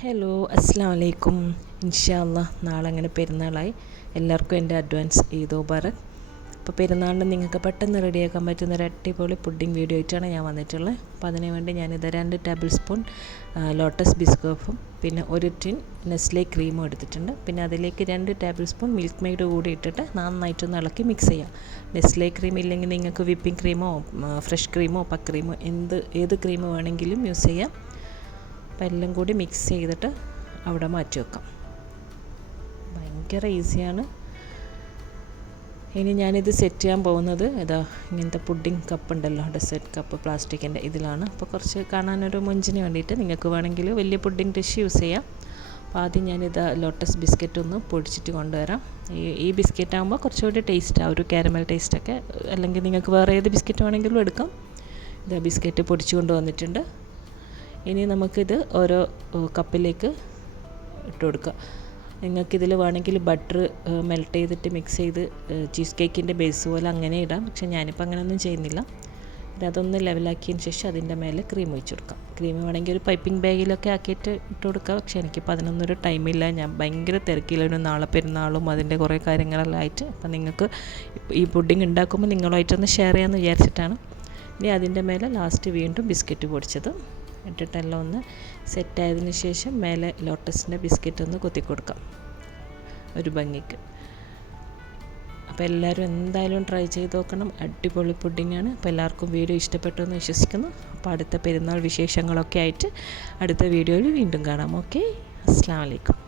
Hello, അസ്സലാമു അലൈക്കും. ഇൻഷാ അല്ലാഹ് നാളെ അങ്ങനെ പെരുന്നാളായി. എല്ലാവർക്കും എൻ്റെ അഡ്വാൻസ് ഈദ് മുബാറക്. അപ്പോൾ പെരുന്നാളിന് നിങ്ങൾക്ക് പെട്ടെന്ന് റെഡിയാക്കാൻ പറ്റുന്ന ഒരു അടിപൊളി പുഡിംഗ് വീഡിയോ ആയിട്ടാണ് ഞാൻ വന്നിട്ടുള്ളത്. അപ്പോൾ അതിന് വേണ്ടി ഞാനിത് 2 ടേബിൾ സ്പൂൺ ലോട്ടസ് ബിസ്കോഫും പിന്നെ 1 ടിൻ നെസ്ലെ ക്രീമും എടുത്തിട്ടുണ്ട്. പിന്നെ അതിലേക്ക് 2 ടേബിൾ സ്പൂൺ മിൽക്ക് മെയ്ഡ് കൂടി ഇട്ടിട്ട് നന്നായിട്ടൊന്ന് ഇളക്കി മിക്സ് ചെയ്യാം. നെസ്ലെ ക്രീം ഇല്ലെങ്കിൽ നിങ്ങൾക്ക് വിപ്പിംഗ് ക്രീമോ ഫ്രഷ് ക്രീമോ ക്രീമോ ഏത് ക്രീം വേണമെങ്കിലും യൂസ് ചെയ്യാം. അപ്പോൾ എല്ലാം കൂടി മിക്സ് ചെയ്തിട്ട് അവിടെ മാറ്റി വെക്കാം. ഭയങ്കര ഈസിയാണ്. ഇനി ഞാനിത് സെറ്റ് ചെയ്യാൻ പോകുന്നത് ഇങ്ങനത്തെ പുഡിംഗ് കപ്പ് ഉണ്ടല്ലോ, ഡെസേർട്ട് കപ്പ് പ്ലാസ്റ്റിക്കിൻ്റെ ഇതിലാണ്. അപ്പോൾ കുറച്ച് കാണാനൊരു മൊഞ്ചിന് വേണ്ടിയിട്ട് നിങ്ങൾക്ക് വേണമെങ്കിൽ വലിയ പുഡിംഗ് ഡിഷ് യൂസ് ചെയ്യാം. അപ്പോൾ ആദ്യം ഞാനിത് ലോട്ടസ് ബിസ്ക്കറ്റ് ഒന്ന് പൊടിച്ചിട്ട് കൊണ്ടുവരാം. ഈ ബിസ്ക്കറ്റ് ആകുമ്പോൾ കുറച്ചുകൂടി ടേസ്റ്റ് ഒരു കാരമൽ ടേസ്റ്റൊക്കെ, അല്ലെങ്കിൽ നിങ്ങൾക്ക് വേറെ ഏത് ബിസ്ക്കറ്റ് വേണമെങ്കിലും എടുക്കാം. ഇത് ബിസ്ക്കറ്റ് പൊടിച്ച് കൊണ്ടുവന്നിട്ടുണ്ട്. ഇനി നമുക്കിത് ഓരോ കപ്പിലേക്ക് ഇട്ട് കൊടുക്കാം. നിങ്ങൾക്കിതിൽ വേണമെങ്കിൽ ബട്ടർ മെൽറ്റ് ചെയ്തിട്ട് മിക്സ് ചെയ്ത് ചീസ് കേക്കിൻ്റെ ബേസ് പോലെ അങ്ങനെ ഇടാം. പക്ഷേ ഞാനിപ്പോൾ അങ്ങനെയൊന്നും ചെയ്യുന്നില്ല. അതൊന്ന് ലെവലാക്കിയതിന് ശേഷം അതിൻ്റെ മേലെ ക്രീം ഒഴിച്ച് കൊടുക്കാം. ക്രീം വേണമെങ്കിൽ ഒരു പൈപ്പിംഗ് ബാഗിലൊക്കെ ആക്കിയിട്ട് ഇട്ട് കൊടുക്കാം. പക്ഷേ എനിക്കിപ്പോൾ അതിനൊന്നൊരു ടൈമില്ല. ഞാൻ ഭയങ്കര തിരക്കിലൊരു നാളെ പെരുന്നാളും അതിൻ്റെ കുറേ കാര്യങ്ങളെല്ലാം ആയിട്ട്. അപ്പം നിങ്ങൾക്ക് ഈ പുഡിംഗ് ഉണ്ടാക്കുമ്പോൾ നിങ്ങളുമായിട്ടൊന്ന് ഷെയർ ചെയ്യാമെന്ന് വിചാരിച്ചിട്ടാണ്. ഇനി അതിൻ്റെ മേലെ ലാസ്റ്റ് വീണ്ടും ബിസ്ക്കറ്റ് പൊടിച്ചത് ഇട്ടിട്ടെല്ലാം ഒന്ന് സെറ്റായതിന് ശേഷം മേലെ ലോട്ടസിൻ്റെ ബിസ്ക്കറ്റ് ഒന്ന് കൊത്തി കൊടുക്കാം ഒരു ഭംഗിക്ക്. അപ്പോൾ എല്ലാവരും എന്തായാലും ട്രൈ ചെയ്ത് നോക്കണം. അടിപൊളി പുഡിങ്ങാണ്. അപ്പോൾ എല്ലാവർക്കും വീഡിയോ ഇഷ്ടപ്പെട്ടു എന്ന് വിശ്വസിക്കുന്നു. അപ്പോൾ അടുത്ത പെരുന്നാൾ വിശേഷങ്ങളൊക്കെ ആയിട്ട് അടുത്ത വീഡിയോയിൽ വീണ്ടും കാണാം. ഓക്കെ, അസ്സലാമു അലൈക്കും.